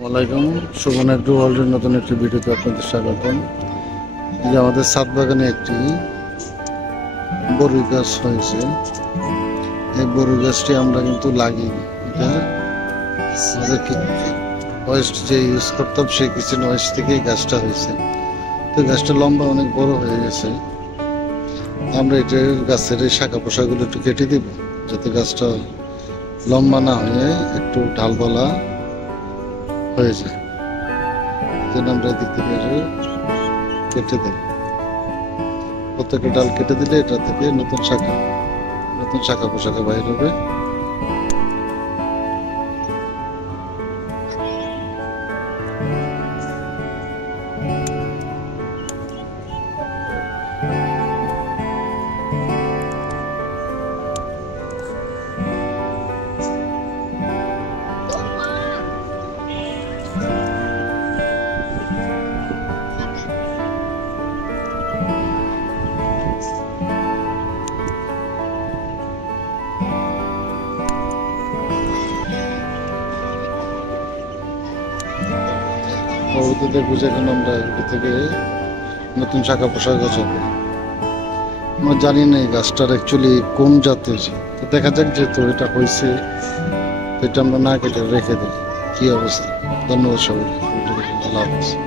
ওয়ালাইকুম। সুমন এগ্রো ওয়ার্ল্ডের নতুন একটি ভিডিওতে আপনাদের স্বাগতম। এই যে আমাদের ছাদ বাগানে একটি বড়ই গাছ হয়েছে। এই বড়ই গাছটি আমরা কিন্তু লাগিয়ে এটা আমাদের ওয়েস্ট যে ইউজ করতাম সেই কিচেন ওয়েস্ট থেকেই গাছটা হয়েছে। তো গাছটা লম্বা অনেক বড় হয়ে গেছে। আমরা এটা গাছের এই শাখা পোশাকগুলো একটু কেটে দিব যাতে গাছটা লম্বা না হয়ে একটু ঢালবালা হয়ে যায়। যেন আমরা এদিক থেকে কেটে দিই, প্রত্যেকটা ডাল কেটে দিলে এটা থেকে নতুন শাখা পোশাকা বাইর হবে। পরবর্তীতে বুঝে গেলাম আমরা এটা থেকে নতুন শাখা পোশাক গজাবে। আমরা জানি না এই গাছটার অ্যাকচুয়ালি কোন জাতের। তো দেখা যাক, যেহেতু এটা হয়েছে এটা আমরা না কেটে রেখে দিই। কি অবস্থা? ধন্যবাদ সবাইকে। আল্লাহ হাফেজ।